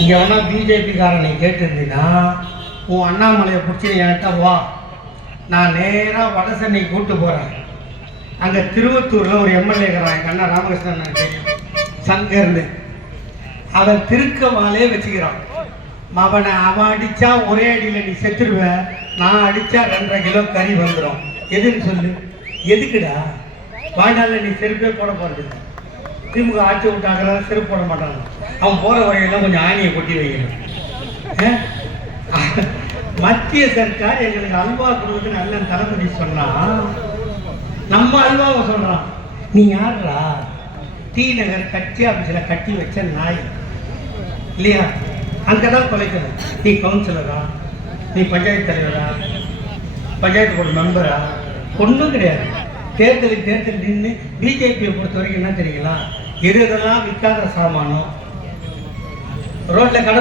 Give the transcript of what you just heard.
இங்கே வேணா பிஜேபிக்காரனை கேட்டிருந்தீங்கன்னா உன் அண்ணாமலையை பிடிச்சி என்கிட்ட வா, நான் நேராக வட சென்னை கூப்பிட்டு போகிறேன். அங்கே திருவத்தூரில் ஒரு எம்எல்ஏ இருக்கிறான், எங்கள் அண்ணா ராமகிருஷ்ணன் தெரியும், சங்கர்னு. அவன் திருக்கமாலே வச்சுக்கிறான். அவனை அவன் அடித்தா ஒரே அடியில் நீ செத்துருவ, நான் அடித்தா 2.5 கிலோ கறி வந்துடும். எதுன்னு சொல்லு. எதுக்குடா? வாழ்நாளில் நீ செருப்பே போட போகிறது. திமுக ஆட்சி விட்டாங்கிற செருப்பு போட மாட்டாங்க. அவன் போகிற வழியெல்லாம் கொஞ்சம் ஆணியை கொட்டி வைக்கணும். மத்திய சர்க்கார் எங்களுக்கு அல்வா கொடுக்குன்னு அண்ணன் தளபதி சொன்னா, நம்ம அல்வாவை சொல்றான். நீ யாரா? டி நகர் கட்சி ஆஃபீஸில் கட்டி வச்ச நாய் இல்லையா? அங்கதான் குலைக்கணும். நீ கவுன்சிலரா? நீ பஞ்சாயத்து தலைவரா? பஞ்சாயத்து போர்டு மெம்பரா? ஒன்றும் கிடையாது. தேர்தல் நின்று பிஜேபியை பொறுத்த வரைக்கும் என்ன தெரியுங்களா? எதெல்லாம் விற்காத சாமானம் ரோட்ல கடை